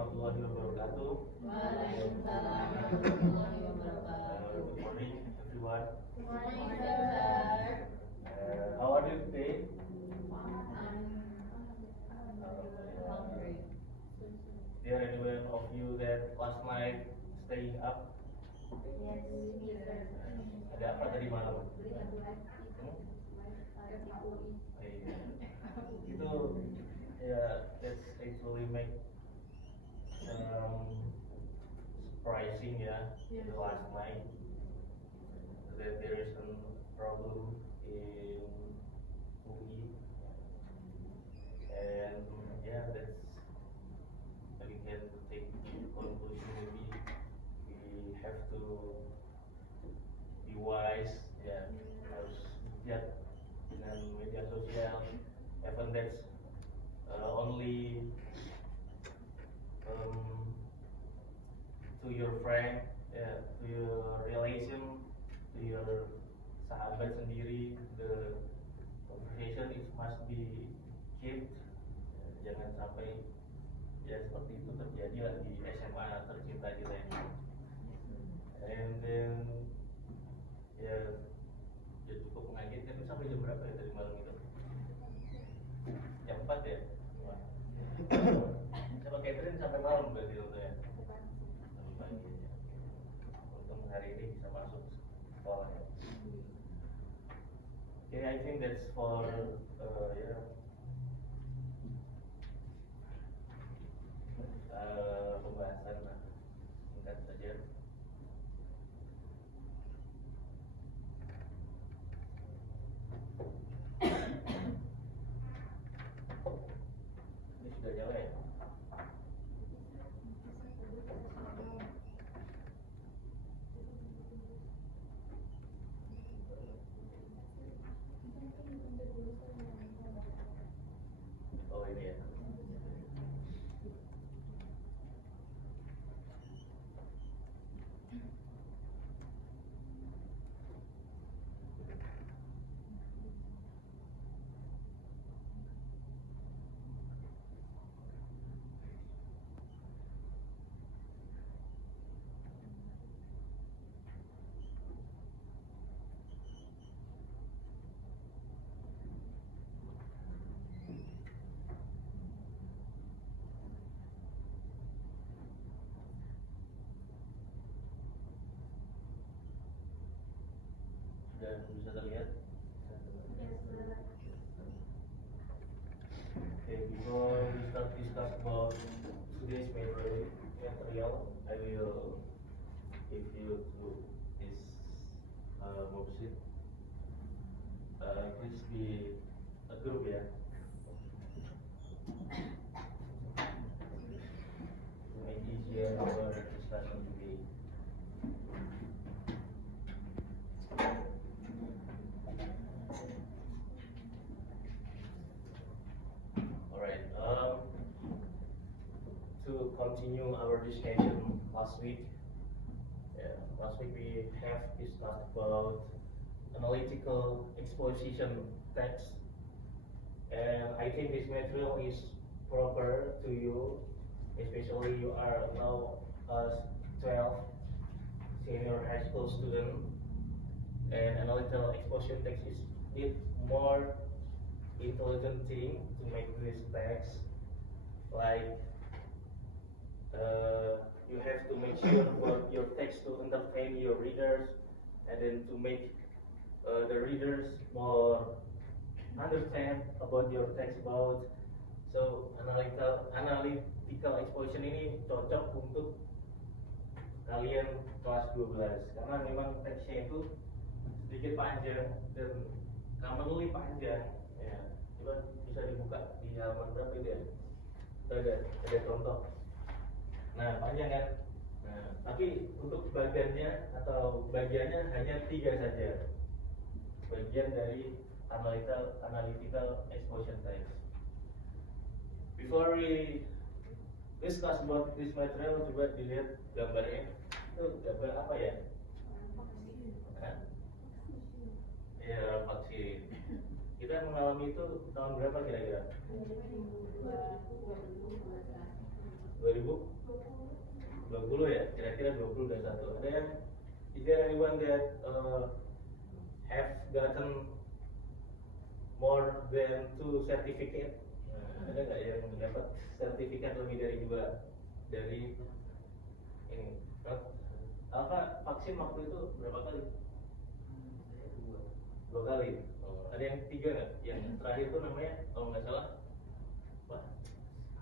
warahmatullahi wabarakatuh. Waalaikumsalam warahmatullahi wabarakatuh. Good morning, everyone. Good morning, sir. How are you today? There anyone of you that last night staying up? Yes, sir. Ada apa tadi malam? Itu ya, that's actually make surprising ya, the last night that there is a problem in UI, and yeah, that's we can take conclusion. Maybe we have to be wise, ya, harus bijak dengan media sosial. Even that's only to your friend, to your relation, to your sahabat sendiri, the conversation it must be kept. Jangan sampai ya seperti itu terjadi lah di SMA tercinta kita ini. And then ya cukup mengagetkan. Itu sampai jam berapa ya tadi malam itu? Jam 4 ya? Sama Catherine sampai malam berarti itu ya? Sampai pagi ya. Untung hari ini bisa masuk sekolah ya. Okay, I think that's for pembahasan singkat saja. Ini sudah nyala ya? Oh ini ya. Sudah bisa terlihat? Okay, before we start discuss about today's material, I will give you to this worksheet. Please be a group ya. To make easier our discussion today. Alright, to continue our discussion last week we have discussed about analytical exposition text, and I think this material is proper to you, especially you are now as 12 senior high school student, and analytical exposition text is need more intelligent thing to make this text, like you have to make sure for your text to entertain your readers, and then to make the readers more understand about your text about. So analytical exposition ini cocok untuk kalian kelas 12 karena memang teksnya itu sedikit panjang dan commonly panjang ya. Coba bisa dibuka di halaman berapa itu ya? Ada contoh. Nah panjang kan? Nah, tapi untuk bagiannya hanya 3 saja. Bagian dari analytical exposition text. Before we discuss about this material, coba dilihat gambarnya. Itu gambar apa ya? Ya vaksin. Kita mengalami itu tahun berapa kira-kira? 2020 ya, kira-kira 2021. Ada yang, is there anyone that have gotten more than 2 certificate? Ada nggak yang mendapat sertifikat lebih dari 2 dari ini? Apa vaksin waktu itu berapa kali? Saya 2 kali. Ada yang 3 nggak? Yang terakhir itu namanya kalau nggak salah apa?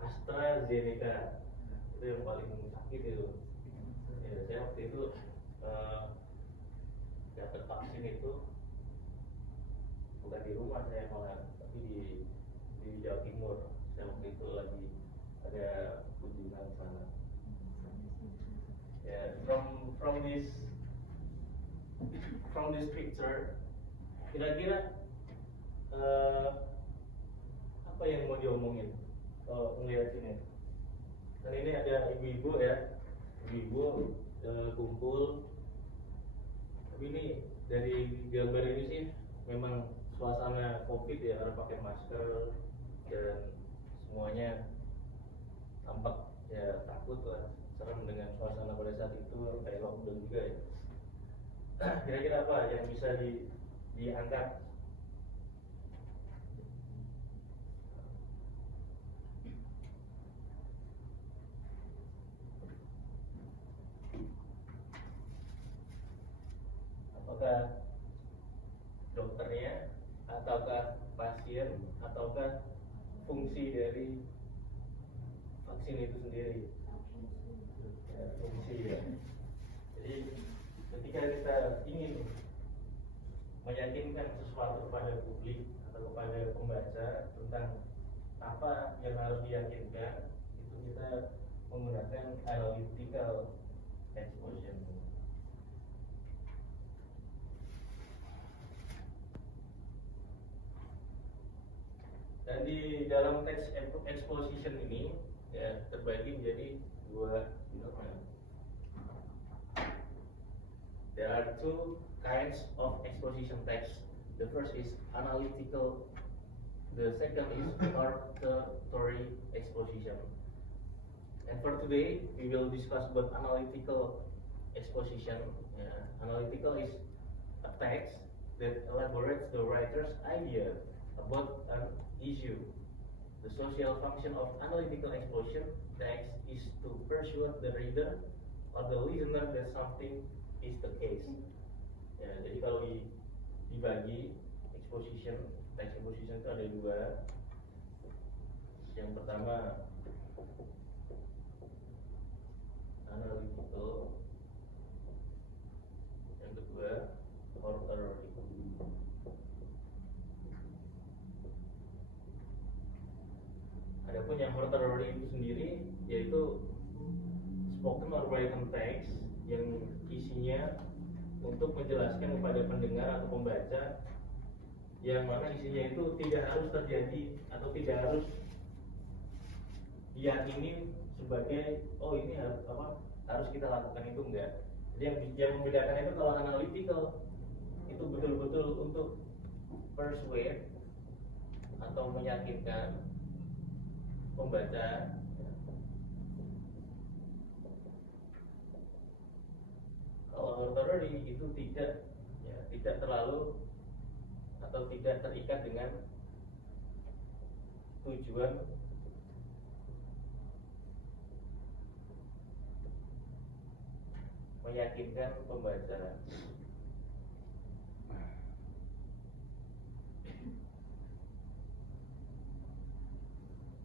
AstraZeneca. Itu yang paling sakit itu. Ya, saya waktu itu dapat vaksin itu bukan di rumah saya malah, tapi di Jawa Timur. Saya waktu itu lagi ada kunjungan sana. Ya, from this picture, kira-kira apa yang mau diomongin kalau melihat sini? Kan ini ada ibu-ibu ya, ibu-ibu kumpul. Tapi ini dari gambar ini sih memang suasana COVID ya, orang pakai masker dan semuanya tampak ya takut lah, serem dengan suasana pada saat itu kayak lockdown juga ya. Kira-kira apa yang bisa diangkat? Apakah dokternya, ataukah pasien, ataukah fungsi dari vaksin itu sendiri? Ya, fungsi ya. Jadi ketika kita ingin meyakinkan sesuatu kepada publik atau kepada pembaca tentang apa yang harus diyakinkan, itu kita menggunakan analytical exposition. Dan di dalam teks exposition ini ya terbagi menjadi 2 domain. There are 2 kinds of exposition text. The first is analytical. The second is oratory exposition. And for today, we will discuss about analytical exposition. Analytical is a text that elaborates the writer's idea about an issue. The social function of analytical exposition text is to persuade the reader or the listener that something is the case. Ya, jadi kalau dibagi exposition, text exposition itu ada 2. Yang pertama analytical, yang kedua oratory. Adapun yang oratory itu sendiri yaitu spoken or written text yang isinya untuk menjelaskan kepada pendengar atau pembaca yang mana isinya itu tidak harus terjadi atau tidak harus diyakini sebagai oh ini harus kita lakukan, itu enggak. Jadi yang membedakan itu kalau analytical itu betul-betul untuk persuade atau meyakinkan pembaca. Kalau oratory itu tidak terlalu atau tidak terikat dengan tujuan meyakinkan pembaca.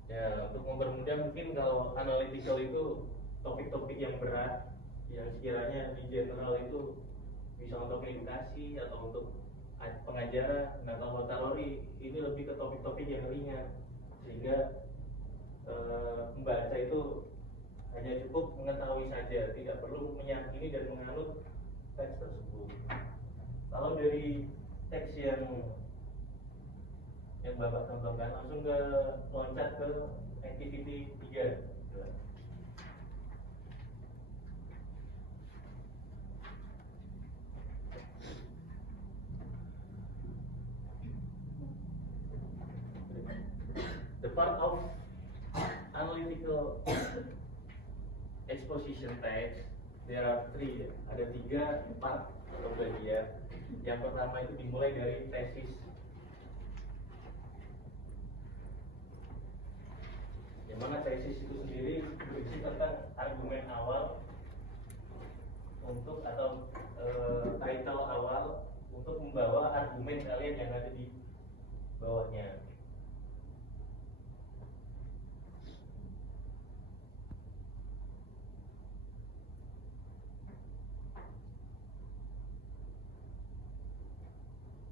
Ya, untuk mempermudah mungkin kalau analytical itu topik-topik yang berat yang sekiranya di general itu bisa untuk edukasi atau untuk pengajaran. Nah, kalau oratory ini lebih ke topik-topik yang ringan sehingga pembaca itu hanya cukup mengetahui saja, tidak perlu meyakini dan menganut teks tersebut. Kalau dari teks yang Bapak contohkan, langsung loncat ke activity 3. The part of analytical exposition text, there are three, ada 3 part atau bagian. Yang pertama itu dimulai dari tesis. Yang mana tesis itu sendiri berisi tentang argumen awal untuk atau title awal untuk membawa argumen kalian yang ada di bawahnya.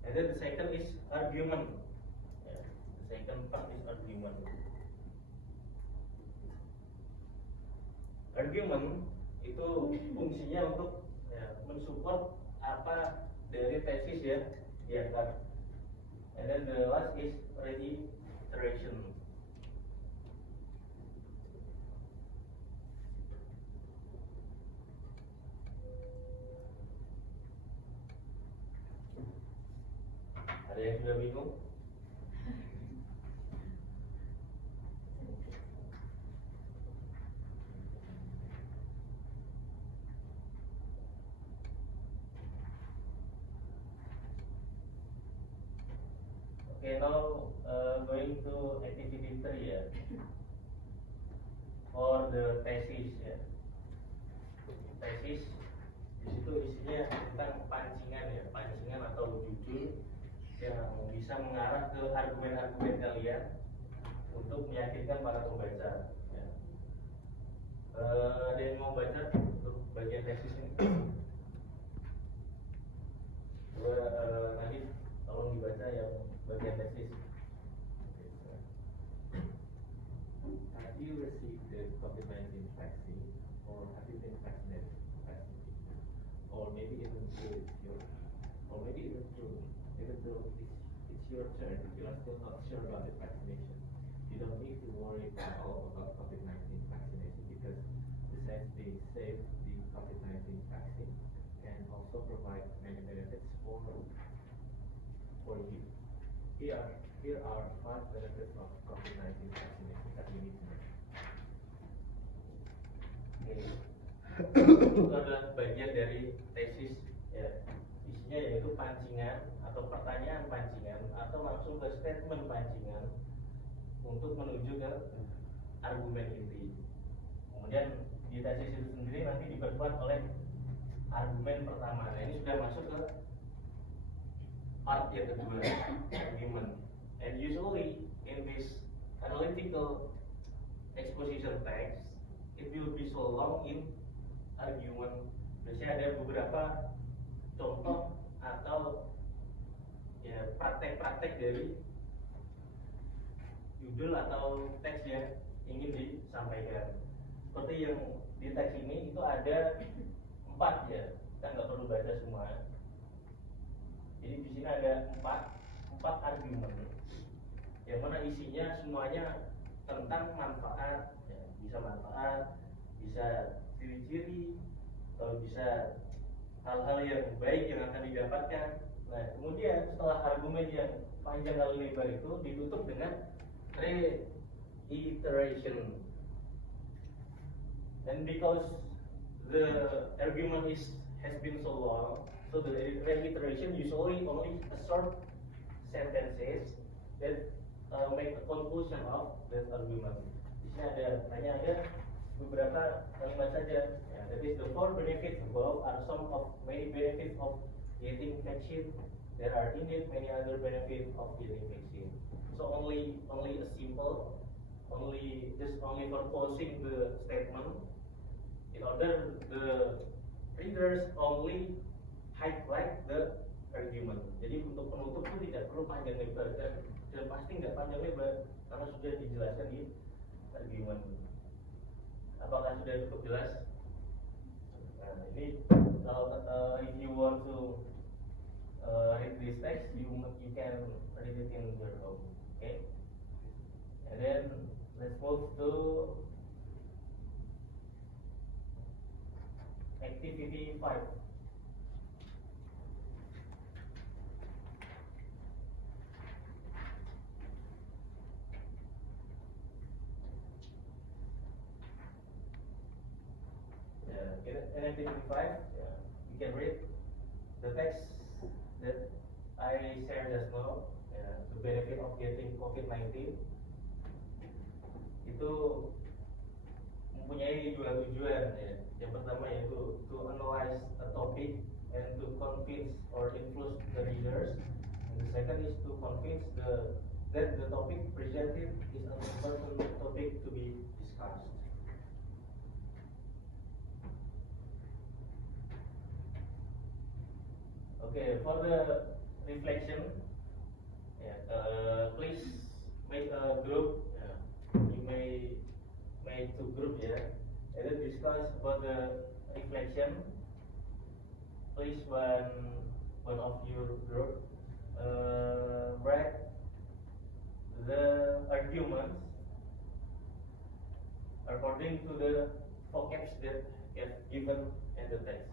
And then the second is argument. Yeah, the second part is argument. Argument itu fungsinya untuk mensupport apa dari tesis ya diangkat. And then the last is reiteration. Ada yang sudah bingung? Okay, now going to activity 3 ya. For the thesis ya. Tesis di situ isinya tentang pancingan ya, pancingan atau judul yang bisa mengarah ke argumen-argumen kalian untuk meyakinkan para pembaca. Ya. Ada yang mau baca untuk bagian tesis ini? Nanti tolong dibaca yang bagian tesis. Have you received the COVID-19 vaccine, or have you been vaccinated? Or maybe even though it's your turn, you are still not sure about the vaccination. You don't need to worry at all about COVID-19 vaccination, because besides being safe, the COVID-19 vaccine can also provide many benefits for you. Here are 5 benefits of COVID-19 vaccination that you need to know. Itu adalah bagian dari tesis ya. Isinya yaitu pancingan atau pertanyaan pancingan atau langsung ke statement pancingan untuk menuju ke argumen inti. Kemudian di tesis itu sendiri nanti diperkuat oleh argumen pertama. Nah, ini sudah masuk ke part yang kedua, argument. And usually in this analytical exposition text, it will be so long in argument. Biasanya ada beberapa contoh atau ya praktek-praktek dari judul atau teks yang ingin disampaikan. Seperti yang di teks ini itu ada 4 ya, kita nggak perlu baca semua. Jadi di sini ada 4 argumen, yang mana isinya semuanya tentang manfaat, ya, bisa ciri-ciri, atau bisa hal-hal yang baik yang akan didapatkan. Nah, kemudian setelah argumen yang panjang kali lebar itu ditutup dengan reiteration. And because the argument has been so long, so the reiteration usually only a short sentences that make a conclusion of that argument. Di sini ada beberapa kalimat saja. Yeah, that is the 4 benefits above are some of many benefits of getting vaccine. There are indeed many other benefits of getting vaccine. So only a simple, just only for closing the statement. In order the readers only highlight the argument. Jadi untuk penutup itu tidak perlu panjang lebar dan pasti nggak panjang lebar karena sudah dijelaskan di argument. Apakah sudah cukup jelas? Nah, ini kalau if you want to read this text, you can read it in your home, okay? And then let's move to activity 5. 1925, you can read the text that I shared just now, the benefit of getting COVID-19 itu mempunyai dua tujuan ya. Yang pertama yaitu to analyze a topic and to convince or influence the readers. And the second is to convince that the topic presented is an important topic to be discussed. Okay, for the reflection, please make a group. You may make two groups here, and then discuss about the reflection. Please one of your group write the arguments according to the vocabs that get given in the text.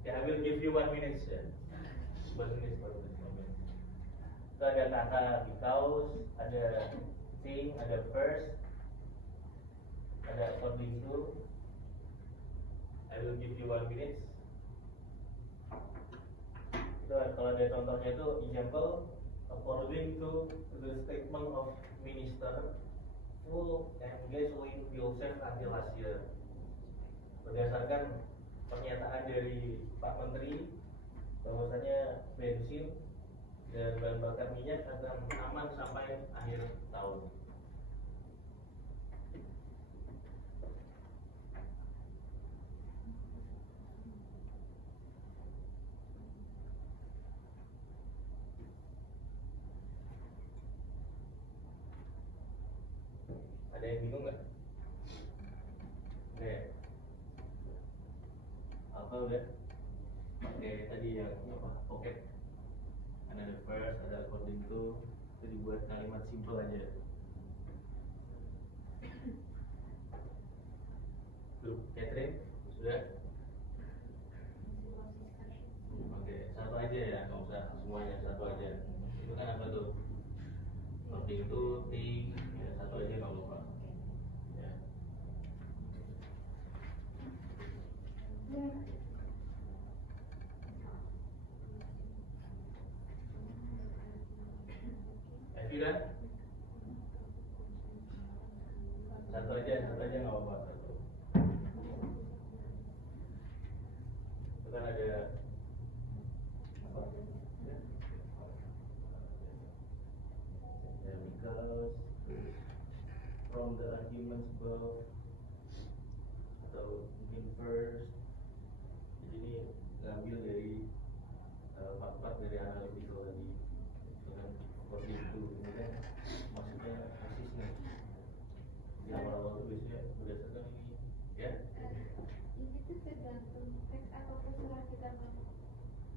Okay, I will give you 1 minute. 1 minute baru moment. Itu ada kata because, ada thing, ada first, ada according to. I will give you 1 minute. Itu kalau ada contohnya itu example according to the statement of minister, fuel and gasoline will save until last year. Berdasarkan pernyataan dari Pak Menteri bahwasanya bensin dan bahan bakar minyak akan aman sampai akhir tahun. Ada yang bingung nggak? Oke. Apa udah? Oke, tadi yang apa? Oke. Ada the first, ada according to, itu dibuat kalimat simple aja. Grup Catherine sudah? Oke, satu aja ya, nggak usah semuanya, satu aja. Itu kan apa tuh? According to, thing, ya, satu aja nggak lupa. Ya. Evira? Satu aja nggak apa-apa. Satu. Itu kan ada apa? Ya, because from the arguments above atau mungkin first. Jadi ini ngambil dari part-part dari analytical tadi. Dengan seperti itu, ini kan maksudnya persisnya. Di awal-awal itu biasanya berdasarkan ini, ya. Ini tuh tergantung teks atau terserah kita mau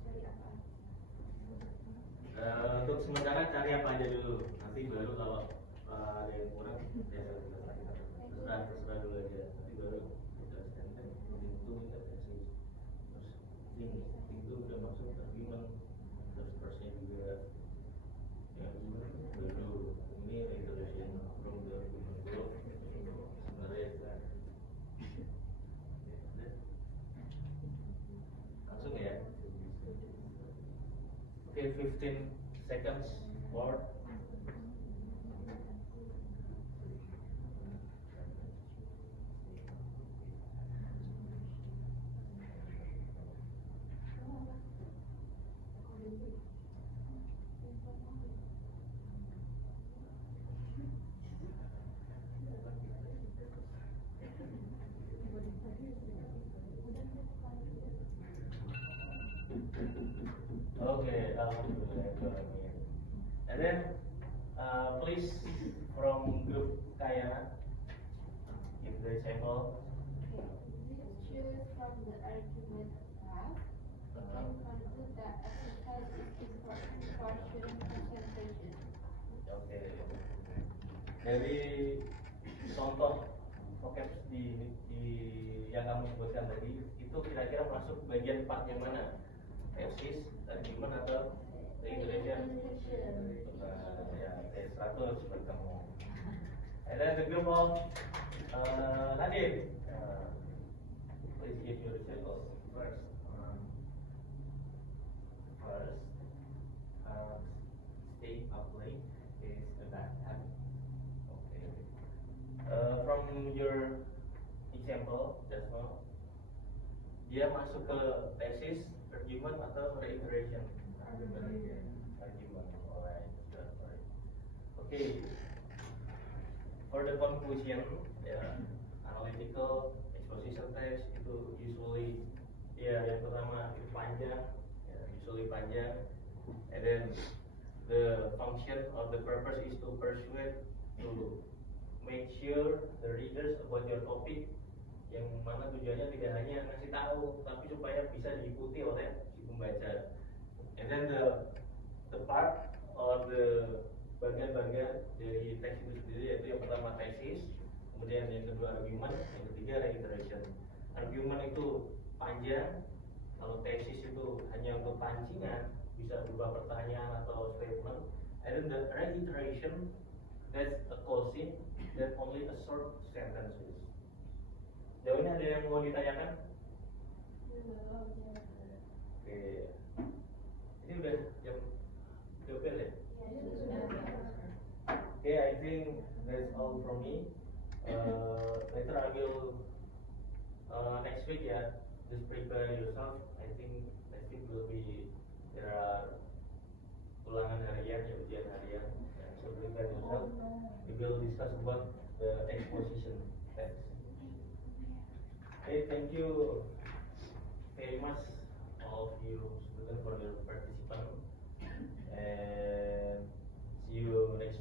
cari apa. Untuk sementara cari apa aja dulu. Nanti baru kalau ada yang kurang, ya terserah dulu aja. Nanti baru kita standar. Itu kita tesis. Terus itu udah masuk argument. Terus firstnya juga. Ya, baru ini introduction from the human growth. Sebenarnya kan. Langsung ya. Oke, 15 seconds more. Okay, and then please from group Kayana, if the example. Choose from the argument above. We can conclude that exercise is important for student concentration. Oke. Dari contoh vocabs di yang kamu sebutkan tadi, itu kira-kira masuk bagian part yang mana? Tesis, argument atau introduction? Ya, T100 bertemu. And then the group of Nadim. Please give your examples. First, first, staying up late is a bad habit. Okay. From your example just now, dia masuk ke thesis, argument atau reiteration? Argument. Argument. Alright. That's right. Okay. For the conclusion, ya, analytical exposition test itu usually, ya, yang pertama itu panjang, ya, usually panjang, and then the function of the purpose is to persuade, to make sure the readers about your topic, yang mana tujuannya tidak hanya ngasih tahu, tapi supaya bisa diikuti oleh si pembaca. And then the part or the bagian-bagian dari teks itu sendiri, yaitu yang pertama tesis, kemudian yang kedua argument, yang ketiga reiteration. Argument itu panjang, kalau tesis itu hanya untuk pancingan, bisa berupa pertanyaan atau statement. And then the reiteration, that's a closing that only a short sentences. Jauh ini ada yang mau ditanyakan? Oke. Ini udah jam 12 ya? Okay, I think that's all from me. Later I will next week, yeah, just prepare yourself. I think next week will be there are ulangan harian, ya, ujian harian. So prepare yourself. We will discuss about the exposition text. Okay, thank you very much all of you students for your participation, and see you next